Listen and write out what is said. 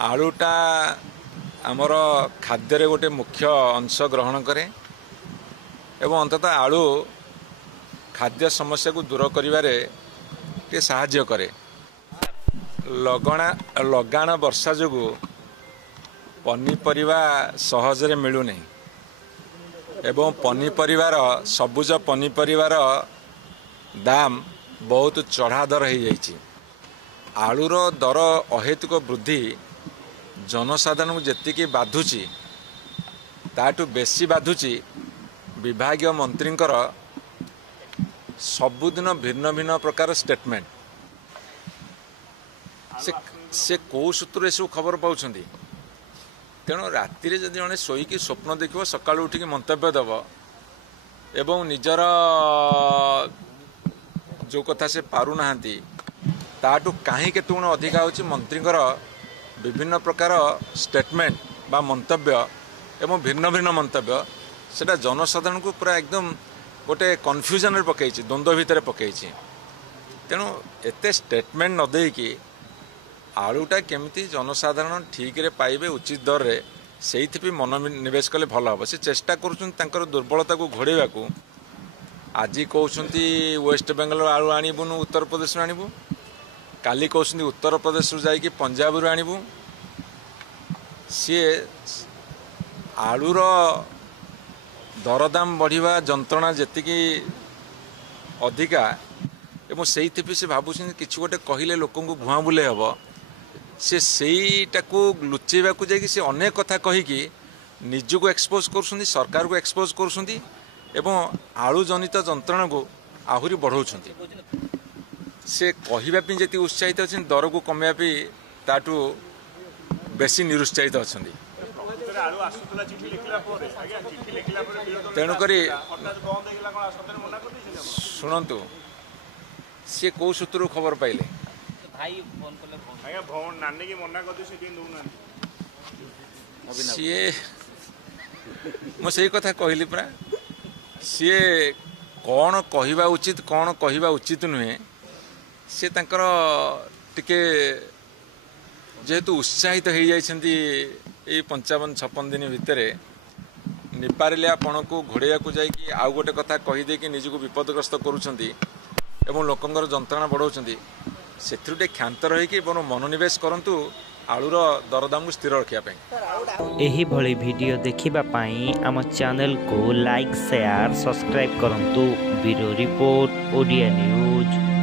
आलूटा आमर खाद्य गोटे मुख्य अंश ग्रहण करे एवं अंततः आलू खाद्य समस्या को दूर करिवारे के साहाय्य करे। लगाण वर्षा जोगु पनीपरिया सहजरे मिलूनी एवं पनीपरियार सबुज पनीपरियार दाम बहुत चढ़ा दर हो जाइए। आलूर दर अहेतुक वृद्धि जनसाधारण को बाधुची ताठू बेसी बाधुची विभागीय मंत्रींकर सबुदिन भिन्न भिन्न प्रकार स्टेटमेंट से कौ सूत्र सब खबर पाँच। तेणु राति जब जड़े शोईकी स्वप्न देखो सका उठिक मंतव्य दब एवं निजर जो कथा से पारुना ताठू कहीं केतुण अधिका होची मंत्रींकर विभिन्न प्रकार स्टेटमेंट बा मंतव्य एवं भिन्न भिन्न मंतव्य सेटा जनसाधारण को पूरा एकदम गोटे कन्फ्यूजन पकई द्वंद्व भितर पकई। तेणु एते स्टेटमेंट न देकी आलूटा केमती जनसाधारण ठीक रे पाइबे उचित दर रे से मनोनिवेश कले भल हम। से चेष्टा कर दुर्बलता को घोड़ेवा को आज कहते वेस्ट बेंगल आलू आणबुनु उत्तर प्रदेश आणबू काली कहते उत्तर प्रदेश जाकि पंजाब रू आणबू। सी आलूर दरदाम बढ़िया जंत्रणा जी अधिका एवं से भावुं कि गोटे कहले लोक भुआ बुले हम सेटा को लुचेवा को जाकि से अनेक कथा कहीकि निजको एक्सपोज कर सरकार को एक्सपोज कर आलू जनित जंत्रणा को आहरी बढ़ाऊँ। से कहवापी जी उत्साहित अच्छे दर को कमेवापी ताठू बेसी निरुत्साहित अच्छा। तेणुक शुणु सी कौ सूत्र खबर पाइले सी मुझे कथा कहली परा सी कौन कहवा उचित कौन कहवा उचित नुहे सी तांकर टिके जेहेतु उत्साहित हो जाइछन्ती 55-56 दिन भितर निपारिलियापण को घोड़ाइया को जाकि आउ गोटे कथा कहीदे कि निजको विपदग्रस्त करुछन्ती एवं लोकंर जंत्रणा बढ़ाउछन्ती से क्षांत रहीकि मनोनिवेश करंतु आलूर दरदाम को स्थिर रखा। एही भली वीडियो देखिबा पाई आम चैनल को लाइक शेयर सब्सक्राइब करंतु। Bureau report Odia news.